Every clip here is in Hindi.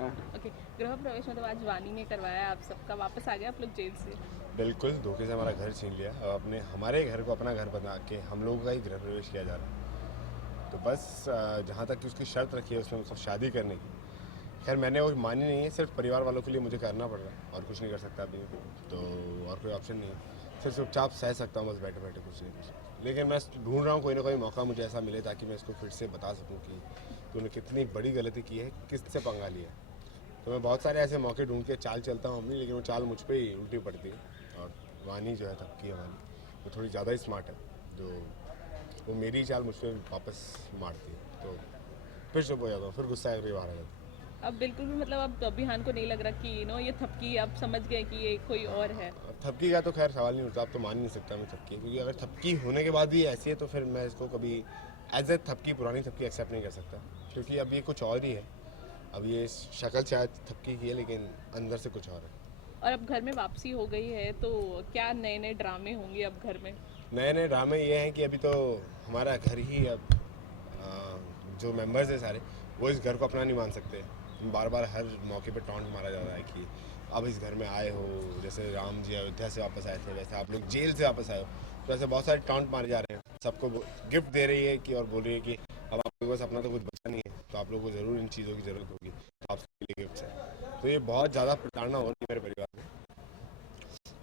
ओके, गृह प्रवेश मतलब आज वानी ने करवाया आप सबका, वापस आ गया आप लोग जेल से? बिल्कुल धोखे से हमारा घर छीन लिया और अपने हमारे घर को अपना घर बना के हम लोगों का ही गृह प्रवेश किया जा रहा है। तो बस जहाँ तक कि उसकी शर्त रखी है उसमें मतलब शादी करने की, खैर मैंने वो मानी नहीं है, सिर्फ परिवार वालों के लिए मुझे करना पड़ रहा है और कुछ नहीं कर सकता अभी। तो और कोई ऑप्शन नहीं है, सिर्फ चुपचाप सह सकता हूँ बस बैठे बैठे कुछ नहीं कुछ। लेकिन मैं ढूंढ रहा हूँ कोई ना कोई मौका मुझे ऐसा मिले ताकि मैं इसको फिर से बता सकूँ कि तूने कितनी बड़ी गलती की है, किससे पंगा लिया है। तो मैं बहुत सारे ऐसे मौके ढूंढ के चाल चलता हूँ अपनी, लेकिन वो चाल मुझ पर ही उल्टी पड़ती है। और वानी जो है थपकी है वानी, वो थोड़ी ज़्यादा ही स्मार्ट है, जो वो मेरी चाल मुझ पर वापस मारती है। तो फिर चुप हो जाता हूँ, फिर गुस्सा आकर बाहर आ जाता हूँ। अब बिल्कुल भी मतलब अब अभियान को नहीं लग रहा कि ये थपकी आप समझ गए कि ये कोई और है? थपकी का तो खैर सवाल नहीं उठता, अब तो मान ही नहीं सकता मैं थपकी, क्योंकि अगर थपकी होने के बाद भी ऐसी है तो फिर मैं इसको कभी एज ए थपकी, पुरानी थपकी एक्सेप्ट नहीं कर सकता, क्योंकि अब ये कुछ और ही है। अब ये शक्ल शायद थपकी की है लेकिन अंदर से कुछ और है। और अब घर में वापसी हो गई है तो क्या नए नए ड्रामे होंगे अब घर में? नए नए ड्रामे ये हैं कि अभी तो हमारा घर ही अब जो मेंबर्स हैं सारे, वो इस घर को अपना नहीं मान सकते। बार बार हर मौके पे टॉन्ट मारा जा रहा है कि अब इस घर में आए हो, जैसे राम जी अयोध्या से वापस आए थे वैसे आप लोग जेल से वापस आए हो। तो ऐसे बहुत सारे टॉन्ट मारे जा रहे हैं, सबको गिफ्ट दे रही है कि और बोल रही है कि अब आप लोगों के पास अपना तो कुछ बचा नहीं है, तो आप लोगों को ज़रूर इन चीज़ों की ज़रूरत होगी, तो आप सबके लिए गिफ्ट है। तो ये बहुत ज़्यादा प्रताड़ना हो रही है मेरे परिवार में।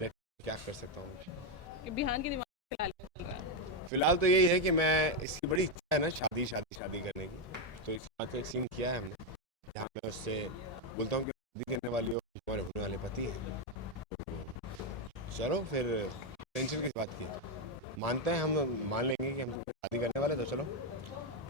मैं क्या कर सकता हूँ? कि बिहान के दिमाग में फिलहाल क्या चल रहा है? फिलहाल तो यही है कि मैं, इसकी बड़ी इच्छा है ना शादी शादी शादी करने की, तो इसके बाद एक सीन किया है हमने जहाँ मैं उससे बोलता हूँ कि शादी करने वाली हो, तुम्हारे होने वाले पति हैं, चलो फिर टेंशन किस बात की, मानते हैं हम, मान लेंगे कि हम तुमसे शादी करने वाले, तो चलो।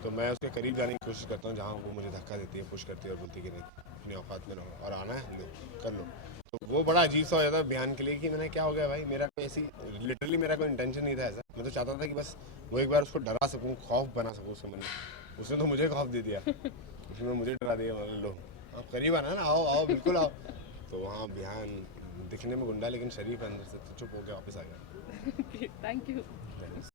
तो मैं उसके करीब जाने की कोशिश करता हूँ जहाँ वो मुझे धक्का देती है, पुश करती है और बोलती है कि नहीं अपनी औकात में रहो और आना है लो कर लो। तो वो बड़ा अजीब सा हो जाता है बयान के लिए कि मैंने क्या हो गया भाई, मेरा कोई ऐसी, लिटरली मेरा कोई इंटेंशन नहीं था ऐसा। मैं तो चाहता था कि बस वो एक बार उसको डरा सकूँ, खौफ बना सकूँ उसके मन में। उसने तो मुझे खौफ दे दिया, उसने मुझे डरा दिया, मतलब लो आप करीब आना ना, आओ आओ बिल्कुल आओ। तो वहाँ बिहान दिखने में गुंडा लेकिन शरीफ है अंदर से, तो चुप होकर वापस आ गया। Thank you.